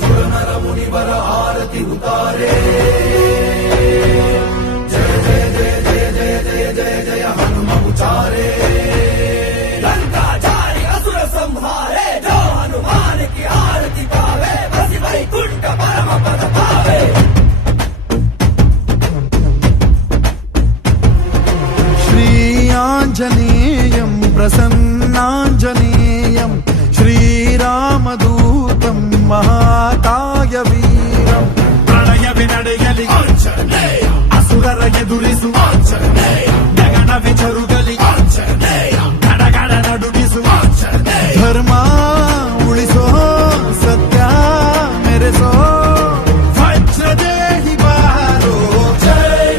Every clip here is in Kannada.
ಸುರನರ ಮುನಿವರ ಆರತಿ ಉತಾರೆ ಜಯ ಜಯ ಜಯ ಜಯ ಜಯ ಜಯ ಜಯ ಜಯ ಹನುಮ ಉಚಾರೆ ಲಂಕಾಚಾರಿ ಅಸುರ ಸಂಹಾರೆ ಜೋ ಹನುಮಾನ್ की आरती गावे बसी वैकुंठ परम पद पावे श्री आंजनेयं प्रसन्नांजनेयं श्रीरामदूतं महाकाय वीरं प्रणय विनडयलि आंजनेय असुरर ಎದುರಿಸು ಆಂಜನೇಯ ಗಗನ ವಿಚರುಗಲಿ ಆಂಜನೇಯ ಗಡಗಡ ನಡುಗಿಸು ಆಂಜನೇಯ ಧರ್ಮ ಉಳಿಸೋ ಸತ್ಯ ಮೆರೆಸೋ ವಜ್ರದೇಹಿ ಬಾರೋ जय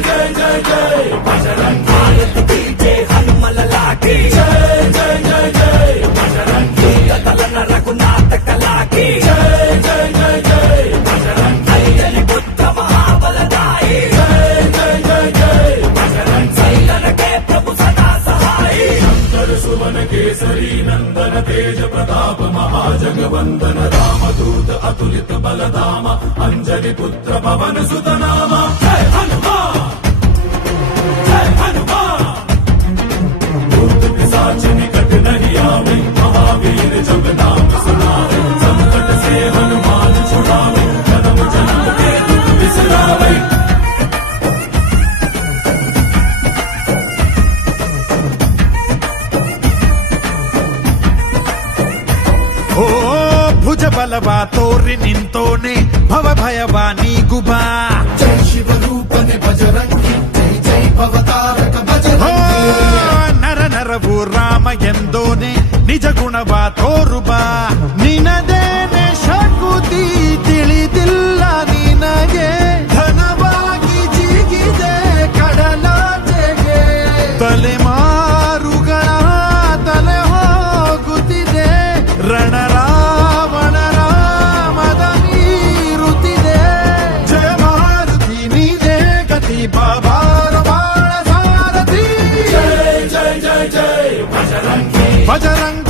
जय जय जय बजरंगी आरती जय हनुमल लाठी जय जय जय जय बजरंगी कतलन रघुनाथ कलाकी जय जय जय जय बजरंगी अंजलि पुत्र महाबलदाई जय जय जय जय बजरंगी सैलन के प्रभु सदा सहाय शंकर सुवन केसरी नंदन तेज प्रताप महाजगवंदन रामदूत अतुलित बलधाम अंजलि पुत्र पवन सुत नाम जय हनुमान जय हनुमान भूत पिशाच निकट नहीं आवे महावीर जब नाम सुनावे संकट से हनुमान छुड़ावे जन्म जन्म के दुख बिसरावे ಓ ಭುಜ ಬಲವ ತೋರಿ ನಿಂತೋನೆ ಭವ ಭಯವ ನೀಗುಬಾ जय शिव रूपने बजरंगी जय जय भवतारक ಓ बजरंगी ನರ ನರವು ರಾಮ ಎಂದೋನೆ ನಿಜ ಗುಣವ ತೋರುಬಾ ನಿನದೇನೆ ಶಕುತಿ ತಿಳಿದಿಲ್ಲ ನಿನಗೆ ಧನವಾಗಿ ಜಿಗಿದೆ ಕಡಲಾಚೆಗೆ ತಲೆಮಾರುಗಳ ತಲೆ ಹೋಗುತ್ತಿದೆ ರಣರಾವಣರ ಮದ ಮೀರುತ್ತಿದೆ ಜಯ ಮಾರುತಿ ನೀನೇ ಗತಿ ಬಾಬಾರ ಬಾಳ ಸಾರಥಿ जय जय जय जय बजरंगी ಬಜರಂಗ